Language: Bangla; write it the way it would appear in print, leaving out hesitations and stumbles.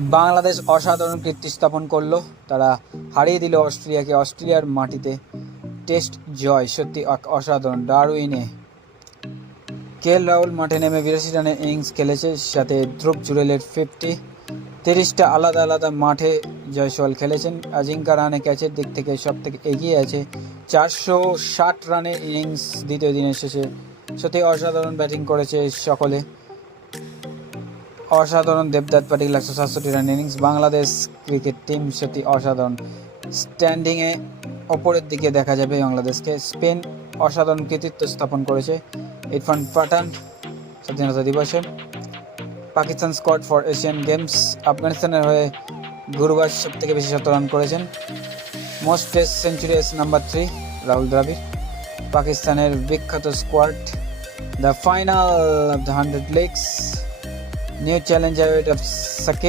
বাংলাদেশ অসাধারণ কীর্তি স্থাপন করলো। তারা হারিয়ে দিল অস্ট্রিয়াকে অস্ট্রেলিয়ার মাটিতে। টেস্ট জয় সত্যি অসাধারণ। ডারউইনে রাহুল মাঠে নেমে 82 রানের ইনিংস খেলেছে, সাথে ধ্রুব জুরেলের 50। 30টা আলাদা আলাদা মাঠে জয়সওয়াল খেলেছেন। আজিঙ্কা রানে ক্যাচের দিক থেকে সব থেকে এগিয়ে আছে, 460 রানের ইনিংস দ্বিতীয় দিনের শেষে। সত্যি অসাধারণ ব্যাটিং করেছে সকলে। অসাধারণ Debdutta Patil 167 run innings. Bangladesh cricket team সত্যি অসাধারণ। স্ট্যান্ডিংয়ে ওপরের দিকে দেখা যাবে বাংলাদেশকে। স্পেন অসাধারণ কৃতিত্ব স্থাপন করেছে ইরফান পাঠান স্বাধীনতা দিবসে। Pakistan squad for Asian games, আফগানিস্তানের হয়ে গুরবাজ সব থেকে বেশি শতরান করেছেন। Most test সেঞ্চুরিয়াস number 3 Rahul Dravid. পাকিস্তানের বিখ্যাত squad. The final of the 100 legs, new challenger of Sakib.